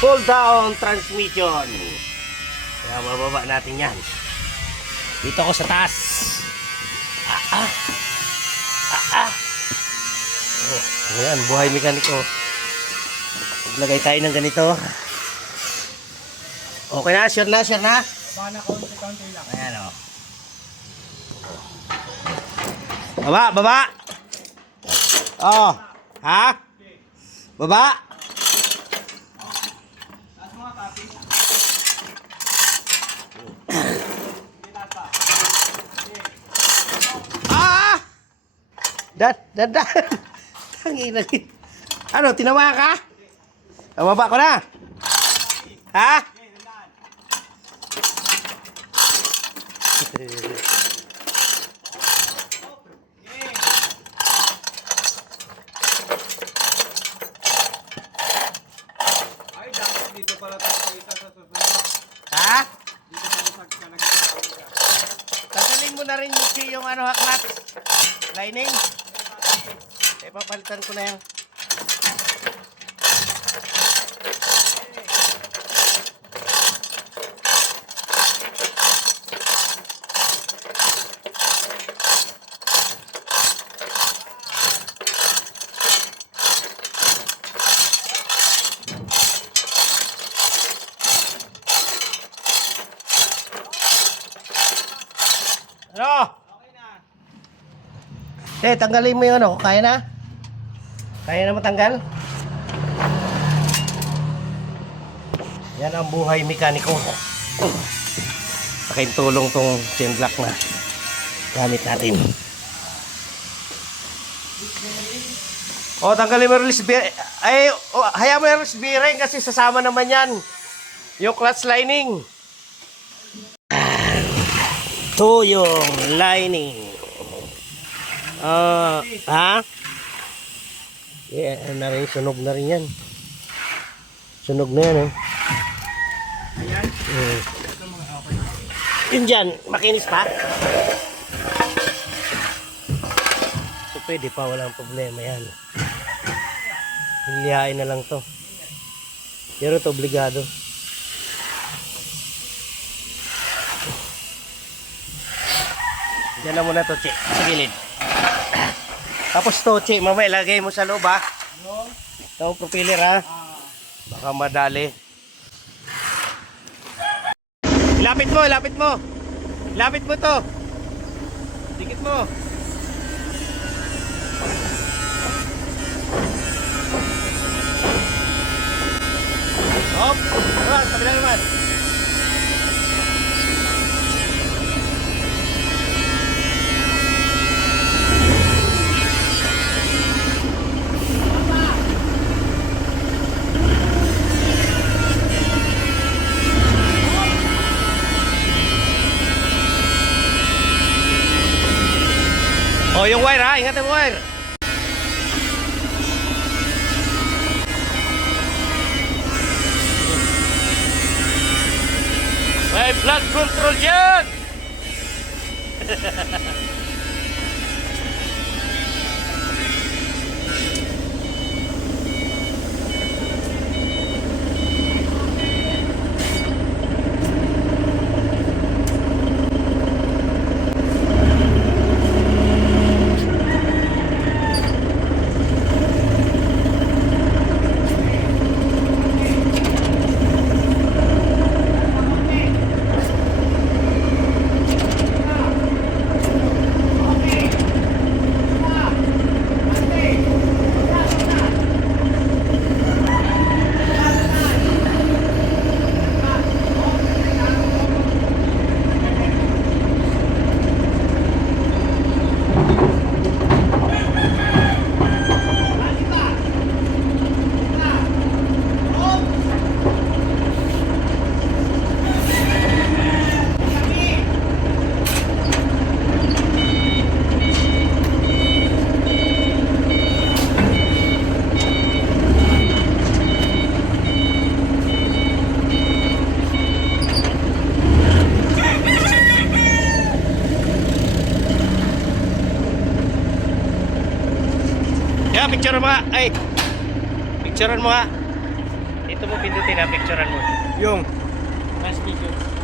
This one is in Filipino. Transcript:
pull down transmission. Kaya mababa natin yan. Dito ako sa taas. Ayan, buhay mekaniko. Maglagay tayo ng ganito. Okay na, sure na, sure na. Baka na kaunti lang. Ayan o. Baba, baba. Oh, ha? Baba. Taas mga papi. Ah! Dan. Tangina. Ano, tinawa ka? Baba ko na. Ha? Ay, dapat dito pala tayo sa isa sa susunod. Ha? Dito tayo sa nagkakaroon. Tanggalin mo na rin yung ano, clutch lining. Papalitan ko na yan. Ano? Okay na. Tanggalin mo yun, ano? Kaya na? Kaya na matanggal? Yan ang buhay mekaniko. Aking tulong tong chain block na gamit natin. Tanggalin mo yung release bearing. Ay, hayaan mo yung release bearing kasi sasama naman yan. Yung clutch lining. Ito yung lining. Ha? Yeah, na rin, sunog na rin yan. Sunog na yan, eh. Ayan. Ito mga okay. Yun dyan, makinis pa. So, pwede pa, walang problema yan. Hilihain na lang to. Pero to obligado. Diyan na muna to, Che. Sa gilid. Tapos to, Che, mamaya ilagay mo sa loob, ha? No? Ito, propeller, ha? Baka madali. Lapit mo, lapit mo. Lapit mo to. Dikit mo. Hop. Tara, kabila naman. Yung wire, ha? Ingat ang wire. May blood control dyan. Picture mo nga. Ay. Picturean mo nga. Dito mo pindutin na picturean mo. Yung. Transmission.